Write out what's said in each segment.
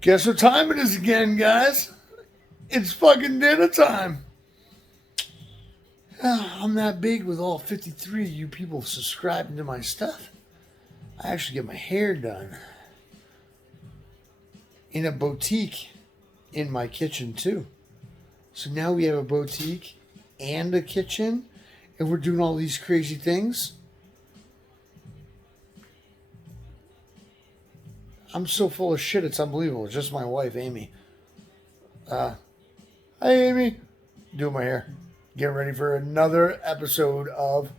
Guess what time it is again, guys? It's fucking dinner time. I'm that big with all 53 of you people subscribing to my stuff. I actually get my hair done in a boutique in my kitchen, too. So now we have a boutique and a kitchen, and we're doing all these crazy things. I'm so full of shit, it's unbelievable. It's just my wife, Amy. Hi, Amy. Doing my hair. Get ready for another episode of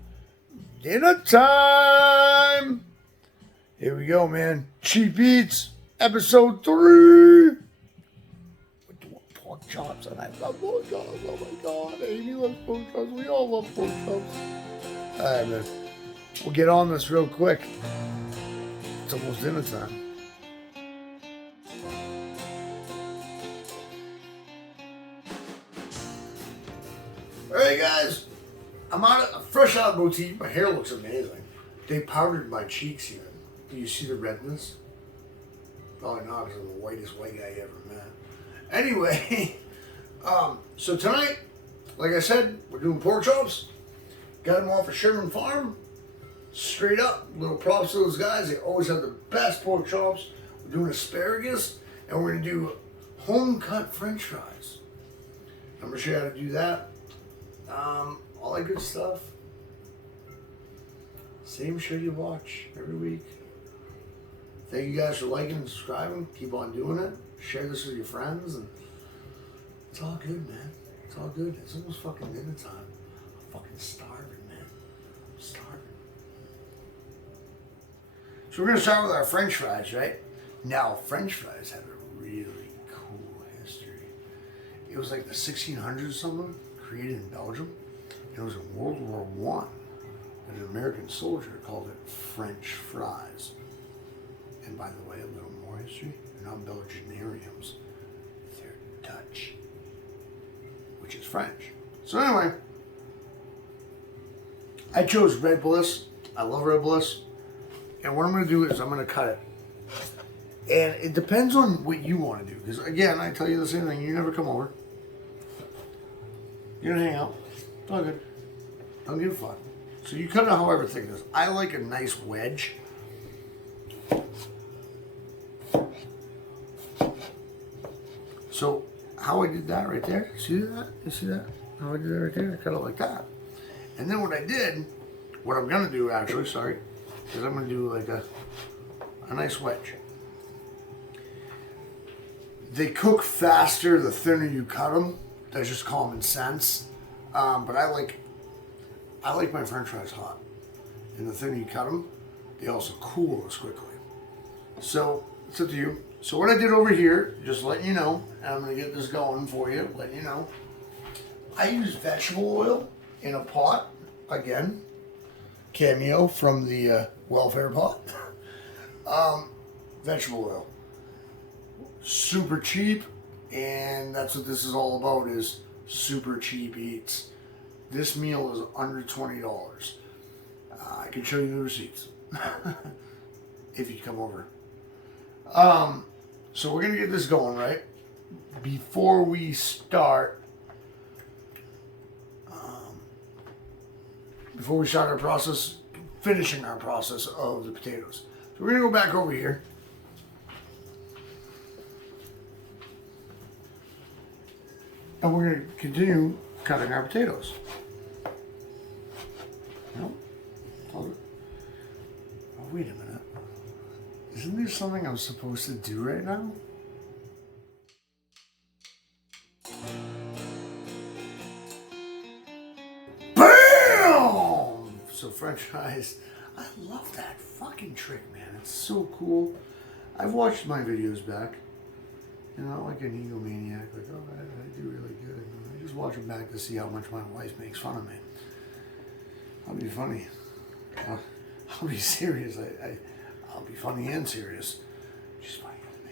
Dinner Time. Here we go, man. Cheap Eats, episode 3. We're doing pork chops, and I love pork chops. Oh my god, Amy loves pork chops. We all love pork chops. All right, man. We'll get on this real quick. It's almost dinner time. Alright guys, I'm fresh out of the boutique. My hair looks amazing. They powdered my cheeks even. Do you see the redness? Probably not because I'm the whitest white guy you ever met. Anyway, so tonight, like I said, we're doing pork chops. Got them off of Sherman Farm. Straight up, little props to those guys. They always have the best pork chops. We're doing asparagus, and we're going to do home-cut french fries. I'm going to show you how to do that. All that good stuff. Same show you watch every week. Thank you guys for liking and subscribing. Keep on doing it. Share this with your friends, and it's all good, man. It's all good. It's almost fucking dinner time. I'm fucking starving, man. I'm starving. So we're gonna start with our French fries, right? Now, French fries have a really cool history. It was like the 1600s or something. Created in Belgium. It was in World War One. An American soldier called it French fries. And by the way, a little more history. They're not Belgianariums. They're Dutch, which is French. So anyway, I chose Red Bliss. I love Red Bliss. And what I'm going to do is I'm going to cut it. And it depends on what you want to do. Because again, I tell you the same thing. You never come over. You're gonna hang out. It's all good. Don't give a fuck. So you cut it however thick it is. I like a nice wedge. So how I did that right there, see that? You see that? How I did that right there? I cut it like that. And then what I did, what I'm gonna do actually, is I'm gonna do like a nice wedge. They cook faster the thinner you cut them. That's just common sense. But I like my French fries hot. And the thinner you cut them, they also cool as quickly. So it's up to you. So what I did over here, just letting you know, and I'm gonna get this going for you, letting you know. I use vegetable oil in a pot, again, cameo from the welfare pot. Vegetable oil, super cheap. And that's what this is all about, is super cheap eats. This meal is under $20. I can show you the receipts if you come over. So we're going to get this going, right? Before we start, our process, finishing our process of the potatoes. So we're going to go back over here. And we're going to continue cutting our potatoes. No? Oh, wait a minute. Isn't there something I'm supposed to do right now? BAM! So French fries. I love that fucking trick, man. It's so cool. I've watched my videos back. You know, like an egomaniac, like, oh, I do really good. I just watch them back to see how much my wife makes fun of me. I'll be funny. I'll be serious. I'll be funny and serious. She's funny with me.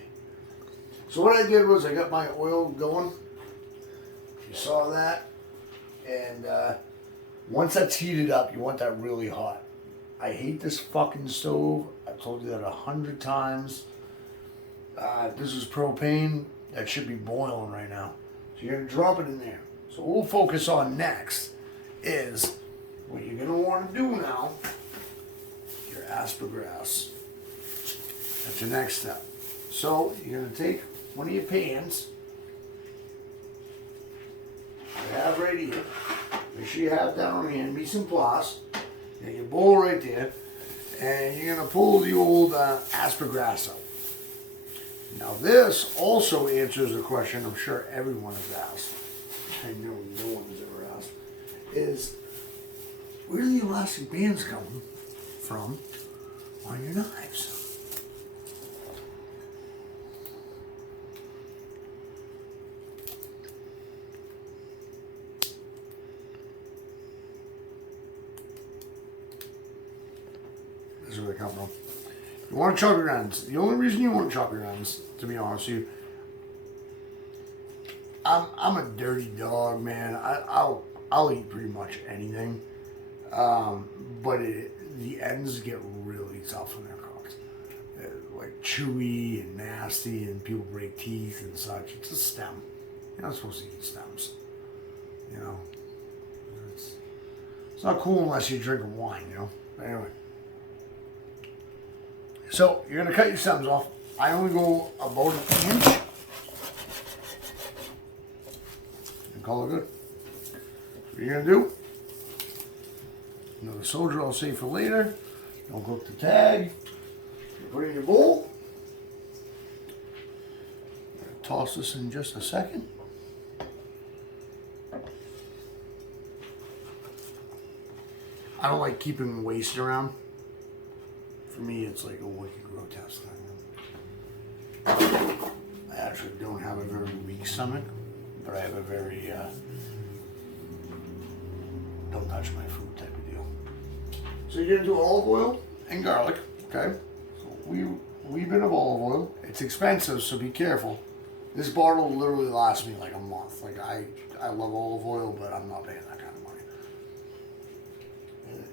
So what I did was I got my oil going. You saw that. And once that's heated up, you want that really hot. I hate this fucking stove. I've told you that 100 times. This is propane that should be boiling right now. So you're going to drop it in there. So what we'll focus on next is what you're going to want to do now, your asparagus. That's your next step. So you're going to take one of your pans you have right here. Make sure you have that on hand, be some plus. And your bowl right there. And you're going to pull the old asparagus out. Now this also answers a question I'm sure everyone has asked. I know no one has ever asked. Is where do the elastic bands come from on your knives? This is where they come from. You want to chop your ends. The only reason you want to chop your ends, to be honest with you, I'm a dirty dog, man. I'll eat pretty much anything, but the ends get really tough when they're cooked. They're like chewy and nasty, and people break teeth and such. It's a stem. You're not supposed to eat stems. You know, it's not cool unless you're drinking wine. You know. Anyway. So you're going to cut your stems off. I only go about an inch. And call it good. What you're going to do, another soldier I'll save for later. Don't cook the tag. You put it in your bowl. Toss this in just a second. I don't like keeping waste around. For me, it's like a wicked grotesque thing. I actually don't have a very weak stomach, but I have a very don't touch my food type of deal. So you're gonna do olive oil and garlic, okay? So wee bit of olive oil. It's expensive, so be careful. This bottle will literally last me like a month. Like I love olive oil, but I'm not paying that kind of money.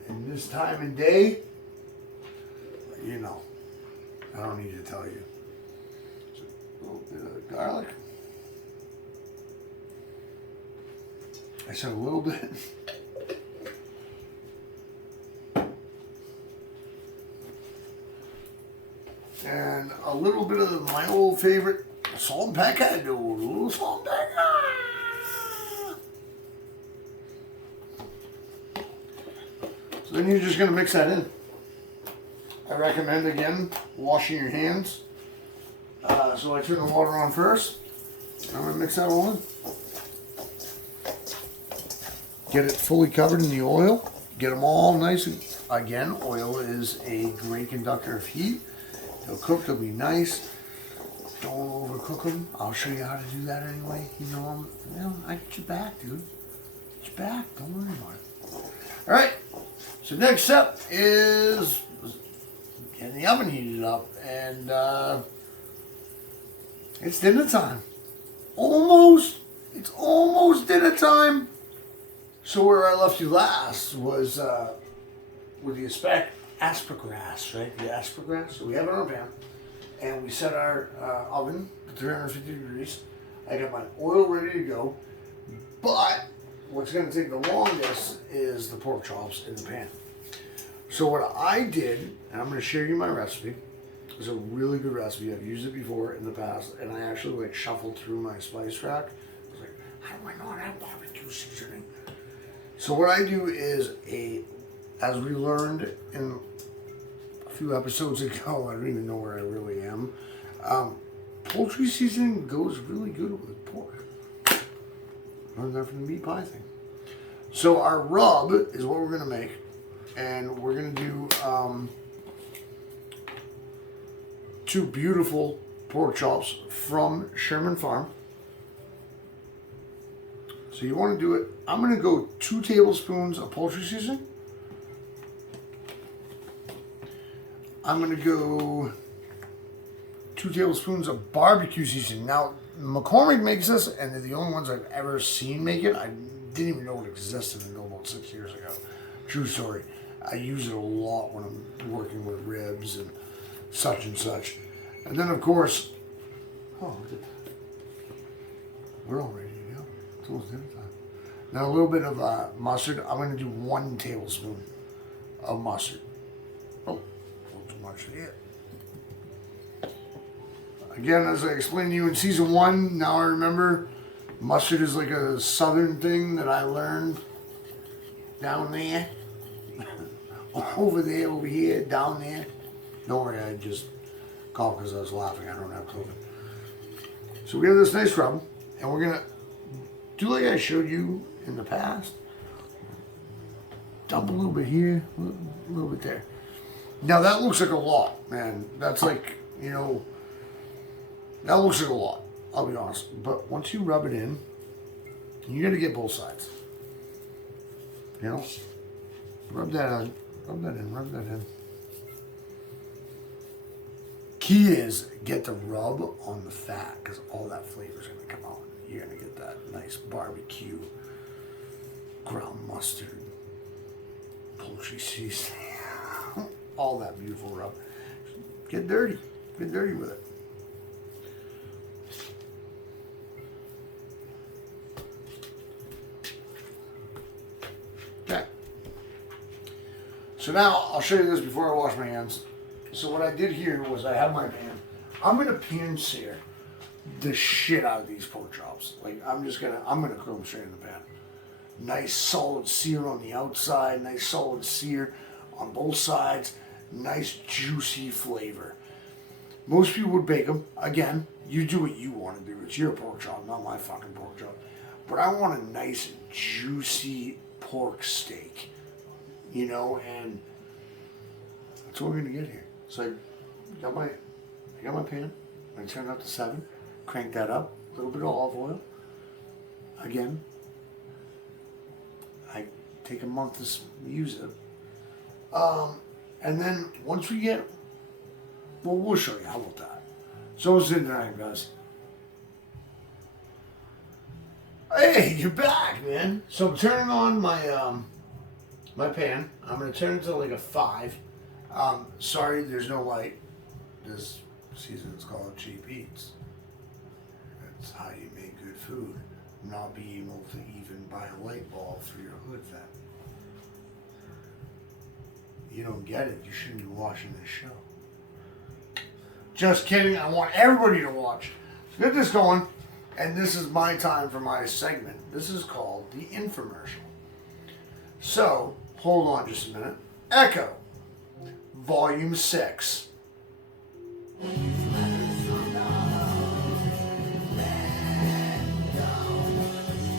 And this time of day, you know, I don't need to tell you. So a little bit of garlic. I said a little bit. And a little bit of my old favorite salt and pepper. Do a little salt and pepper. So then you're just going to mix that in. I recommend, again, washing your hands. So I turn the water on first. I'm going to mix that all in. Get it fully covered in the oil. Get them all nice. Again, oil is a great conductor of heat. They'll cook, they'll be nice. Don't overcook them. I'll show you how to do that anyway. You know, I get your back, dude. Get your back. Don't worry about it. All right. So next step is getting the oven heated up, and it's dinner time. It's almost dinner time. So where I left you last was with the asparagus, right? The asparagus. So we have it on our pan, and we set our oven to 350 degrees. I got my oil ready to go, but what's going to take the longest is the pork chops in the pan. So what I did, and I'm going to share you my recipe. It's a really good recipe. I've used it before in the past, and I actually like shuffled through my spice rack. I was like, how do I not have barbecue seasoning? So what I do is as we learned in a few episodes ago, I don't even know where I really am. Poultry seasoning goes really good with pork. Learned that from the meat pie thing. So our rub is what we're going to make. And we're going to do 2 beautiful pork chops from Sherman Farm. So you want to do it. I'm going to go 2 tablespoons of poultry seasoning. I'm going to go 2 tablespoons of barbecue seasoning. Now, McCormick makes this, and they're the only ones I've ever seen make it. I didn't even know it existed until about 6 years ago. True story. I use it a lot when I'm working with ribs and such. And then, of course, Oh, look at that. We're all ready to go. It's almost dinner time. Now a little bit of mustard. I'm going to do 1 tablespoon of mustard. Oh, a little too much here. Again, as I explained to you in season 1, now I remember mustard is like a southern thing that I learned down there. Over there, over here, down there. Don't worry, I just called because I was laughing. I don't have COVID. So we have this nice rub, and we're going to do like I showed you in the past. Dump a little bit here, a little bit there. Now that looks like a lot, man. That's like, you know, that looks like a lot, I'll be honest. But once you rub it in, you got to get both sides. You know? Rub that on. Rub that in. Rub that in. Key is get the rub on the fat because all that flavor is going to come out. You're going to get that nice barbecue, ground mustard, poultry seasoning, all that beautiful rub. Get dirty. Get dirty with it. Okay. So now I'll show you this before I wash my hands. So what I did here was I have my pan. I'm gonna pan sear the shit out of these pork chops. Like I'm gonna cook them straight in the pan. Nice solid sear on the outside, nice solid sear on both sides, nice juicy flavor. Most people would bake them. Again, you do what you want to do. It's your pork chop, not my fucking pork chop. But I want a nice juicy pork steak, you know, and that's what we're gonna get here. So I got my pan. I turned it up to 7. Crank that up. A little bit of olive oil. Again, I take a month to use it. And then once we get, well, we'll show you. How about that? So what's in tonight, guys? Hey, you're back, man. So I'm turning on my my pan. I'm gonna turn it to like a 5. Sorry, there's no light. This season it's called cheap eats. That's how you make good food. Not being able to even buy a light bulb for your hood vent. You don't get it. You shouldn't be watching this show. Just kidding. I want everybody to watch. Let's get this going. And this is my time for my segment. This is called the infomercial. So, hold on just a minute. Echo. Volume 6.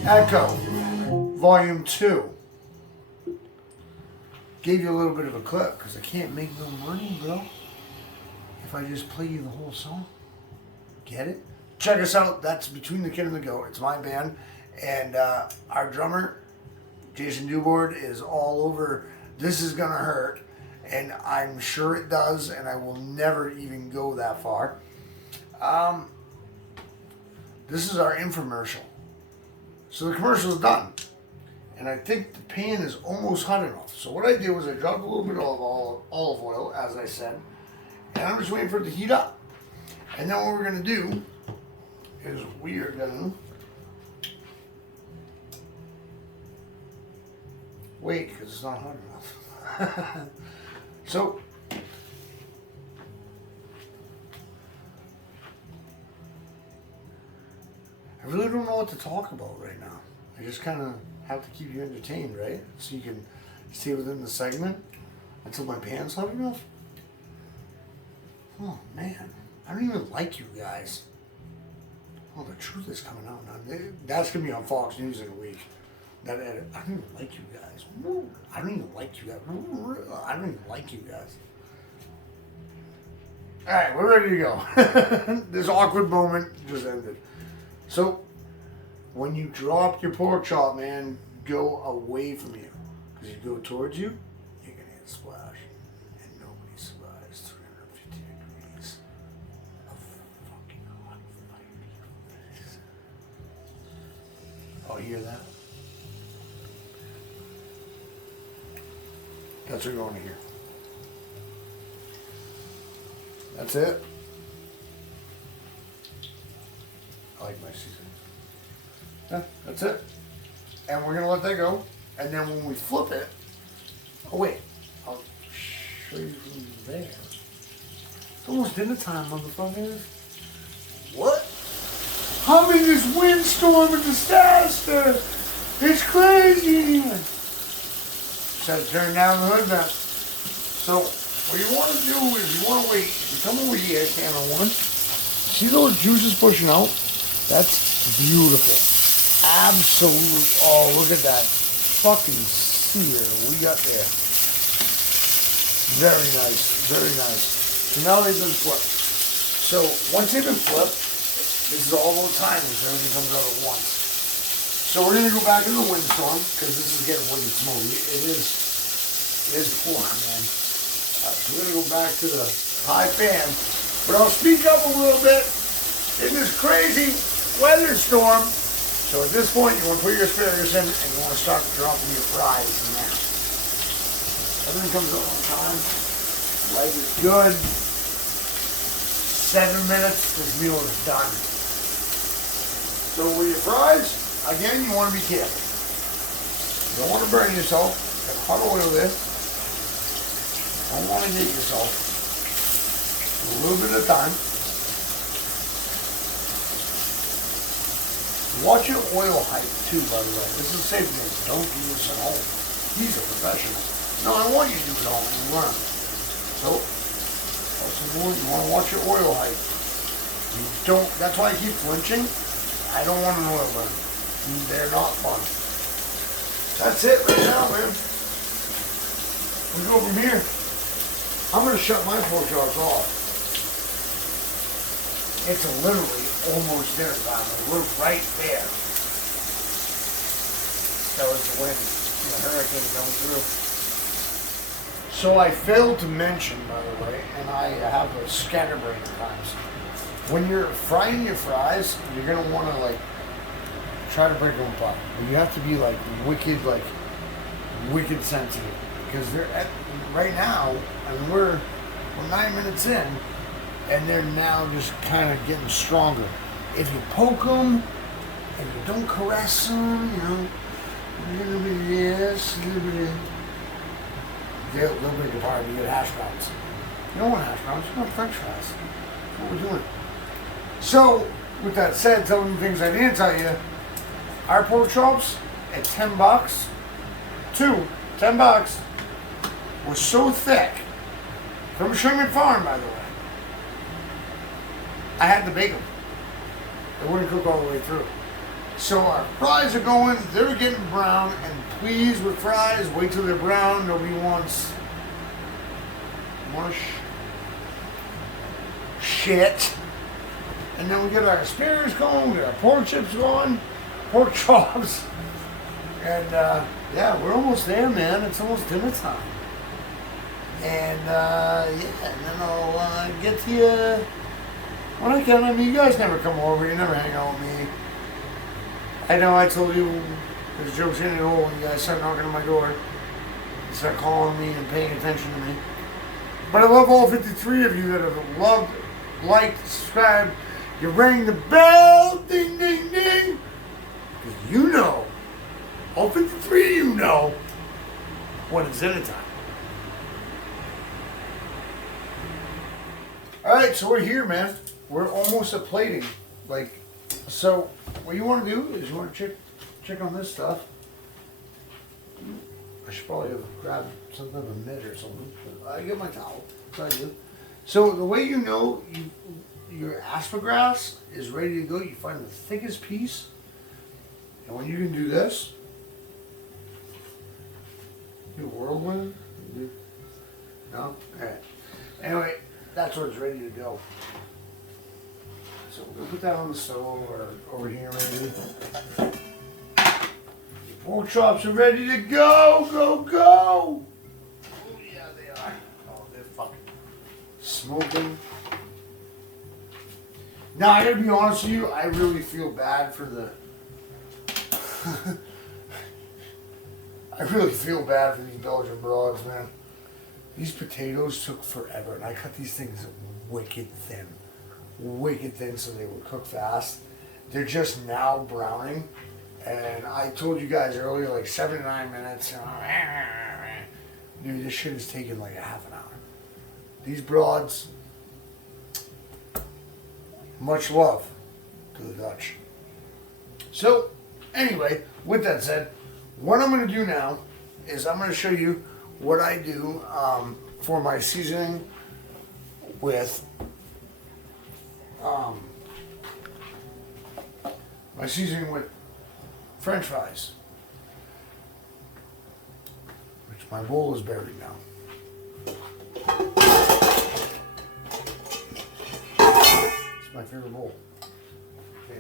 Echo. Volume 2. Gave you a little bit of a clip because I can't make no money, bro. If I just play you the whole song. Get it? Check us out. That's Between the Kid and the Goat. It's my band. And our drummer, Jason Dubord, is all over This Is Gonna Hurt. And I'm sure it does, and I will never even go that far. This is our infomercial. So the commercial is done. And I think the pan is almost hot enough. So what I did was I dropped a little bit of olive oil, as I said. And I'm just waiting for it to heat up. And then what we're going to do is we are going to wait because it's not hot enough. So, I really don't know what to talk about right now. I just kind of have to keep you entertained, right? So you can stay within the segment until my pan's hot enough. Oh, man. I don't even like you guys. Oh, the truth is coming out now. That's going to be on Fox News in a week. That edit. I don't even like you guys. I don't even like you guys. I don't even like you guys. Alright, we're ready to go. This awkward moment just ended. So, when you drop your pork chop, man, go away from you. Because you go towards you, you're going to get splash. And nobody survives 350 degrees of fucking hot fire. Oh, you hear that? That's what you're going to hear. That's it. like my seasoning. Yeah, that's it. And we're gonna let that go. And then when we flip it, oh wait, I'll show you from there. It's almost dinner time, motherfuckers. What? I'm in this windstorm of disaster. It's crazy. Just had to turn down the hood vent. So what you want to do is you want to wait. If you come over here, camera one, see those juices pushing out? That's beautiful. Absolute. Oh, look at that fucking sear we got there. Very nice. Very nice. So now they've been flipped. So once they've been flipped, this is all about timing, so everything comes out at once. So we're going to go back in the windstorm, because this is getting wicked smoky. It is pouring, man. So we're going to go back to the high fan. But I'll speak up a little bit in this crazy weather storm. So at this point, you want to put your asparagus in, and you want to start dropping your fries in there. Everything comes out on time. Light is good. 7 minutes, this meal is done. So with your fries, again, you want to be careful. You don't want to burn yourself. Got hot oil there. Don't want to hit yourself. A little bit at a time. Watch your oil height too, by the way. This is safe thing. Don't do this at home. He's a professional. No, I want you to do it at home and learn. So, also you want to watch your oil height. You don't. That's why I keep flinching. I don't want an oil burn. They're not fun. That's it right now, man. We go from here. I'm going to shut my pork chops off. It's literally almost dinner time. We're right there. That was the wind. The hurricane coming through. So I failed to mention, by the way, and I have a scatterbrain at times. When you're frying your fries, you're going to want to, like, try to break them apart. But you have to be, like, wicked sensitive. Because they're at, right now, I mean, we're 9 minutes in, and they're now just kind of getting stronger. If you poke them, and you don't caress them, you know, a little bit of this, a little bit of... They'll break apart. You get hash browns. You don't want hash browns, you want French fries. That's what we're doing. So, with that said, some of the things I didn't tell you, our pork chops at $10, $10, were so thick, from Sherman Farm, by the way, I had to bake them. They wouldn't cook all the way through. So our fries are going, they're getting brown, and please with fries, wait till they're brown, nobody wants mush, shit. And then we get our asparagus going, we get our pork chips going, pork chops. And yeah, we're almost there, man. It's almost dinner time. And yeah, and then I'll get to you when I can. I mean, you guys never come over, you never hang out with me. I know I told you there's jokes in it all when you guys start knocking on my door. You start calling me and paying attention to me. But I love all 53 of you that have loved, liked, subscribed. You rang the bell, ding, ding, ding. Because you know, all 53 of you know when it's dinner time. Alright, so we're here, man. We're almost at plating. Like, so what you want to do is you want to check on this stuff. I should probably have grabbed something of a mitt or something. I get my towel. That's what I do. So the way you know your asparagus is ready to go, you find the thickest piece. And when you can do this, you whirlwind. No? Alright. Anyway, that's when it's ready to go. So we'll put that on the stove or over here maybe. Your pork chops are ready to go, go, go! Oh yeah, they are. Oh, they're fucking smoking. Now, I gotta be honest with you, I really feel bad for the... I really feel bad for these Belgian broads, man. These potatoes took forever, and I cut these things wicked thin so they would cook fast. They're just now browning. And I told you guys earlier, like 7 to 9 minutes. Dude, this shit is taking like a half an hour. These broads, much love to the Dutch. So, anyway, with that said, what I'm going to do now is I'm going to show you what I do for my seasoning with French fries, which my bowl is buried now. It's my favorite bowl. Okay.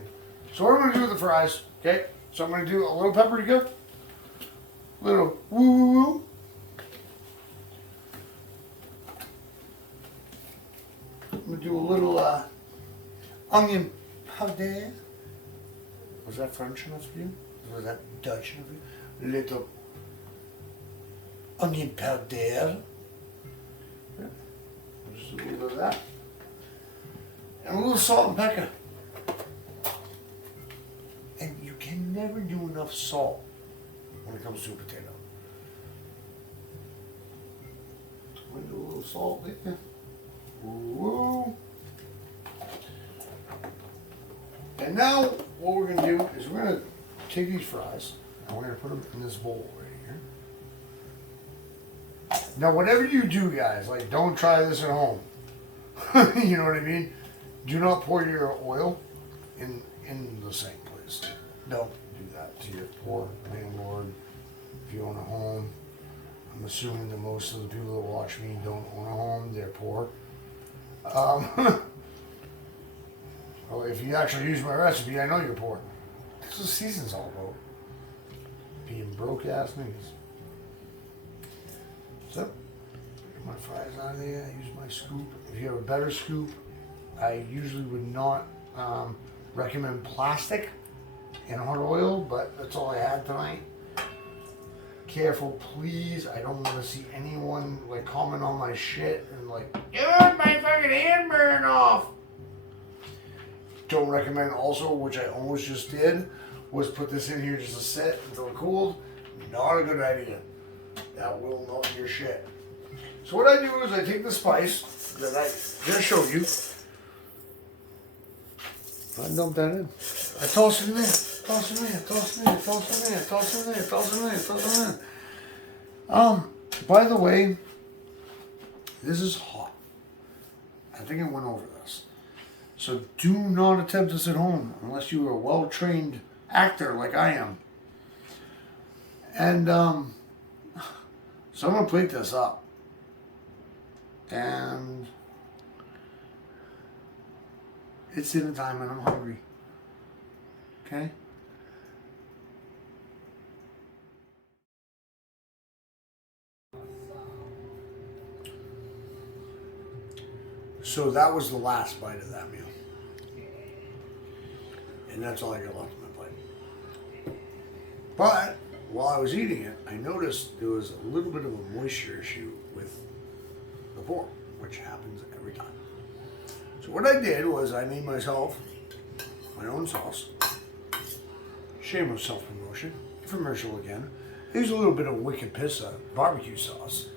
So what I'm going to do with the fries, okay? So I'm going to do a little paprika, little woo woo woo. I'm going to do a little onion powder. Was that French enough for you? Was that Dutch enough for you? Little onion powder. Yeah. Just a little bit of that. And a little salt and pepper. And you can never do enough salt when it comes to a potato. I'm going to do a little salt there. Woo. And now what we're going to do is we're going to take these fries and we're going to put them in this bowl right here. Now whatever you do, guys, like don't try this at home. You know what I mean? Do not pour your oil in the sink, please. Don't do that to your poor landlord. If you own a home, I'm assuming that most of the people that watch me don't own a home, they're poor. Well, if you actually use my recipe, I know you're poor. That's what season's all about. Being broke ass niggas. So, get my fries out of there. I use my scoop. If you have a better scoop, I usually would not recommend plastic in hot oil, but that's all I had tonight. Careful, please. I don't want to see anyone like comment on my shit and like, dude, my fucking hand burned off. Don't recommend also, which I almost just did, was put this in here just to sit until it cooled. Not a good idea. That will melt your shit. So what I do is I take the spice that I just showed you. I dump that in. I toss it in there. Toss it in there. Toss it in there. Toss it in there. Toss it in there. Toss it in there. Toss it in there. By the way, this is hot. I think I went over this. So do not attempt this at home unless you are a well-trained actor like I am. And so I'm going to plate this up. And it's dinner time and I'm hungry. Okay? So that was the last bite of that meal. And that's all I got left on my plate. But while I was eating it, I noticed there was a little bit of a moisture issue with the pork, which happens every time. So what I did was I made myself my own sauce. Shameless self-promotion. Commercial again. I used a little bit of Wicked Pizza barbecue sauce.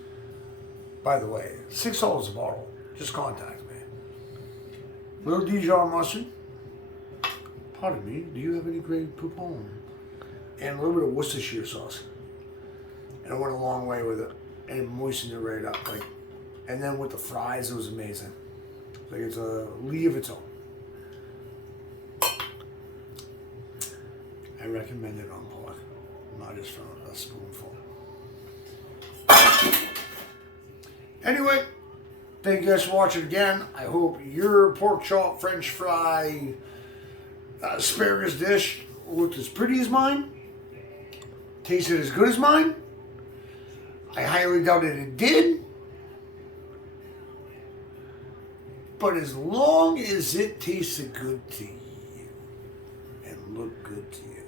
By the way, $6 a bottle. Just contact me. Little Dijon mustard. Pardon me, do you have any great poupon? And a little bit of Worcestershire sauce. And I went a long way with it. And it moistened it right up. Like, and then with the fries, it was amazing. Like it's a league of its own. I recommend it on pork, not just from a spoonful. Anyway, thank you guys for watching again. I hope your pork chop, French fry, asparagus dish looked as pretty as mine, tasted as good as mine. I highly doubted it did. But as long as it tasted good to you and looked good to you,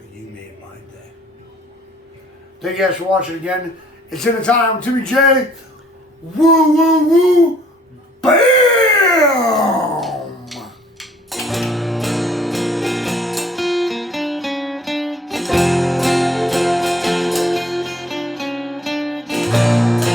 then you made my day. Thank you guys for watching again. It's dinner time with Timmy J. Woo, woo, woo. Bam! Bye.